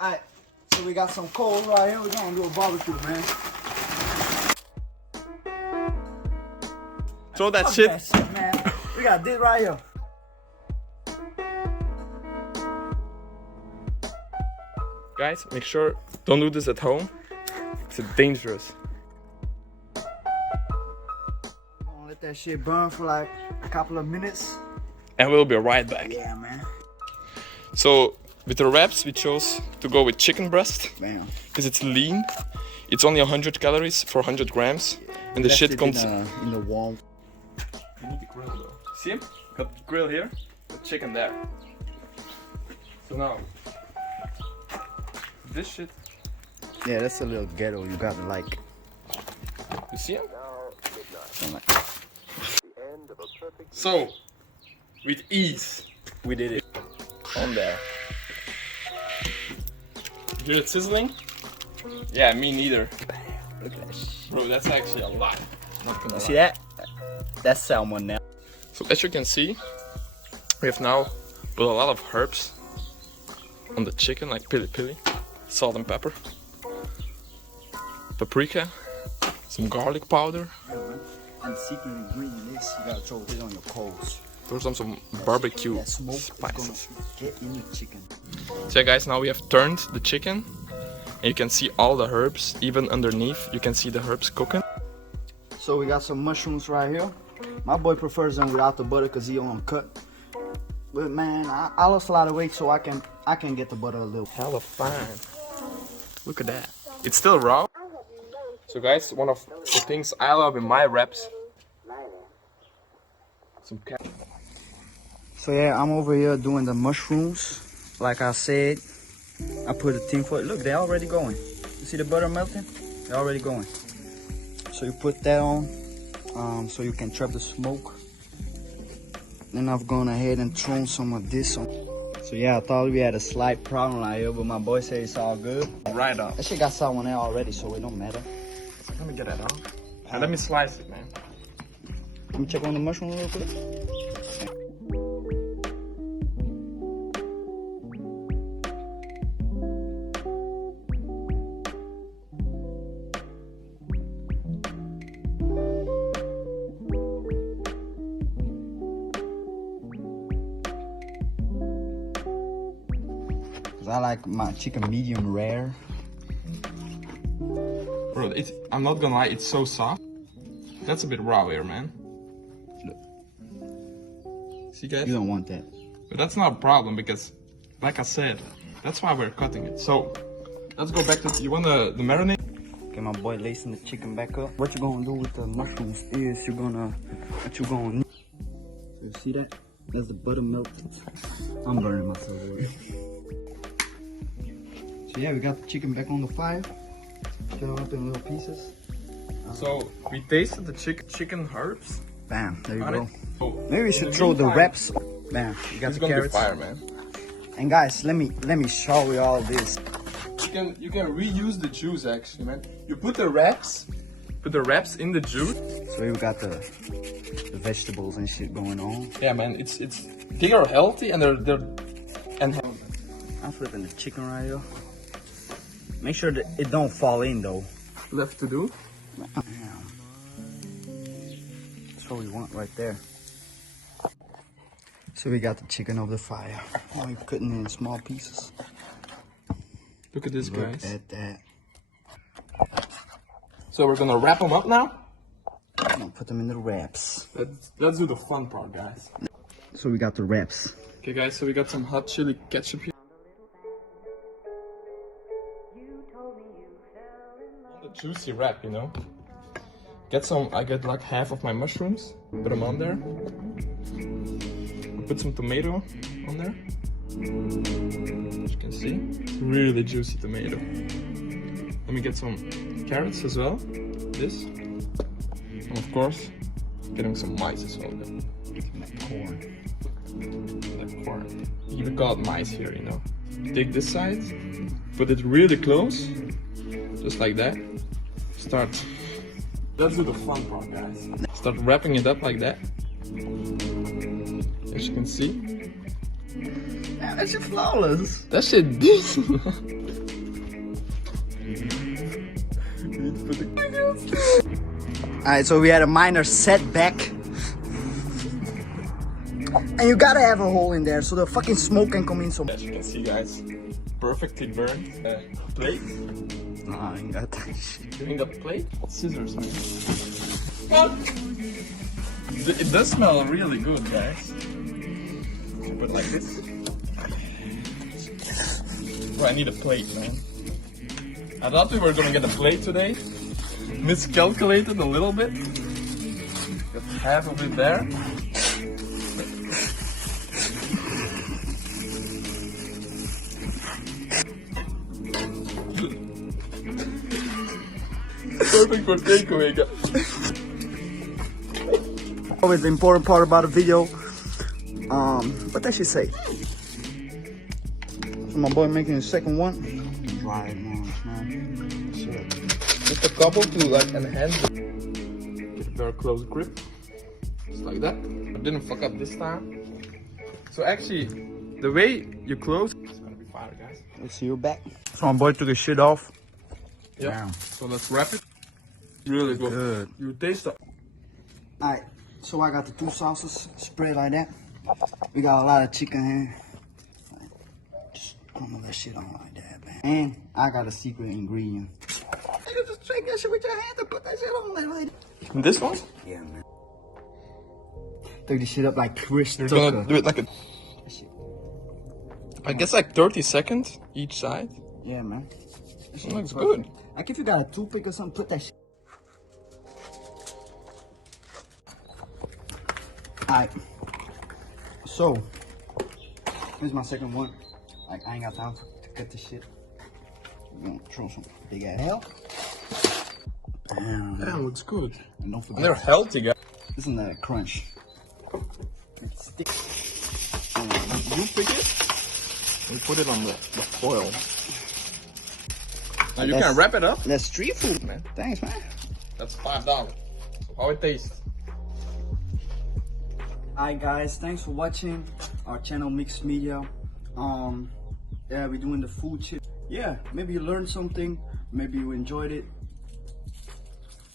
Alright, so we got some coals right here. We're gonna do a barbecue, man. Throw that Fuck shit. that shit, man. We got this right here. Guys, make sure don't do this at home. It's dangerous. Gonna let that shit burn for like a couple of minutes. And we'll be right back. Yeah, man. So with the wraps, we chose to go with chicken breast Bam. because it's lean. It's only 100 calories for 100 grams, and the Left shit it comes. in the warm. You need the grill though. See him? Got the grill here, the chicken there. So now, this shit. Yeah, that's a little ghetto. You gotta like. You see him? I'm like, So, with ease, we did it. On there. You hear it sizzling? Yeah, me neither. look at that shit. Bro, that's actually a lot. Not gonna See lie. that? That's salmon now. So as you can see, we have now put a lot of herbs on the chicken, like pili pili, salt and pepper, paprika, some garlic powder. And the secret ingredient is you gotta throw this on your coals. Throw some barbecue That smoke is spices. gonna get in the chicken. So yeah, guys, now we have turned the chicken, and you can see all the herbs, even underneath. You can see the herbs cooking. So we got some mushrooms right here. My boy prefers them without the butter because he on them cut. But man, I lost a lot of weight, so I can get the butter a little. Hella fine. Look at that. It's still raw. So guys, one of the things I love in my wraps. Some cat. So yeah, I'm over here doing the mushrooms. Like I said, I put a tin foil. Look, they're already going. You see the butter melting? They're already going. So you put that on, so you can trap the smoke. Then I've gone ahead and thrown some of this on. So yeah, I thought we had a slight problem right here, but my boy said it's all good. Right on. That shit got salt on there already, so it don't matter. Let me get that off. And let me slice it, man. Let me check on the mushroom real quick. I like my chicken medium rare. Bro, I'm not gonna lie, it's so soft. That's a bit raw here, man. Look. See, guys? You don't want that. But that's not a problem because, like I said, that's why we're cutting it. So, let's go back to, you want the marinade? Okay, my boy lacing the chicken back up. What you're gonna do with the mushrooms is you're gonna need. So you see that? That's the butter melted. I'm burning myself away. So yeah, we got the chicken back on the fire. Cut it up in little pieces. So, we tasted the chicken herbs. Bam, there you On go. it. So, Maybe we in should the throw the meantime, wraps. Bam, you got It's the gonna be carrots. fire, man. And guys, let me show you all this. You can reuse the juice actually, man. You put the wraps in the juice. So we got the vegetables and shit going on. Yeah, man. They are healthy and they're I'm flipping the chicken right here. Make sure that it don't fall in though. left to do. Damn. That's what we want right there. So we got the chicken over the fire. Oh, we're cutting it in small pieces. Look at this, Look guys. at that. So we're gonna wrap them up now. I'm gonna put them in the wraps. Let's do the fun part, guys. So we got the wraps. Okay, guys. So we got some hot chili ketchup here. The juicy wrap, you know. I get like half of my mushrooms. Put them on there. Put some tomato on there. As you can see, it's really juicy tomato. Let me get some carrots as well. This. And of course, getting some mice as well. Like corn. Like corn. You even call it mice here, you know. Take this side, put it really close, just like that. Let's do the fun part, guys. Start wrapping it up like that. As you can see. Damn, that shit flawless. That shit decent. You need to put the Alright, so we had a minor setback. And you gotta have a hole in there so the fucking smoke can come in. So as you can see, guys, perfectly burned plate. nah, I ain't got that shit. You ain't got the plate? Scissors, man. What? It does smell really good, guys. But like this. Bro, I need a plate, man. I thought we were gonna get a plate today. Miscalculated a little bit. Got half of it there. Perfect for takeaway, guys. Always the important part about a video. What does she say? So my boy making his second one. Dry it, man. Just a couple to like enhance it. Get a very close grip. Just like that. I didn't fuck up this time. So actually, the way you close, it's gonna be fire, guys. Let's see you back. So my boy took his shit off. Yeah. Damn. So let's wrap it. Really good. Good. You taste it. Alright, so I got the 2 sauces spread like that. We got a lot of chicken here. Just crumble that shit on like that, man. And I got a secret ingredient. You just shake that shit with your hand and put that shit on like that. And this one? Yeah, man. Take this shit up like Chris You're Tucker. gonna do it like a... I guess like 30 seconds each side. Yeah, man. That shit Looks perfect. good. Like if you got a toothpick or something, put that shit. Alright. So, here's my second one. Like, I ain't got time to cut this shit. We're gonna throw some big ass hell. Yeah, looks good. And don't forget, They're healthy, guys. isn't that a crunch? It's thick. You pick it and put it on the foil. Now you can wrap it up. That's street food, man. Thanks, man. That's $5. So how it tastes? Alright guys, thanks for watching our channel Mixed Media. Yeah, we're doing the food shit. Yeah, maybe you learned something, maybe you enjoyed it.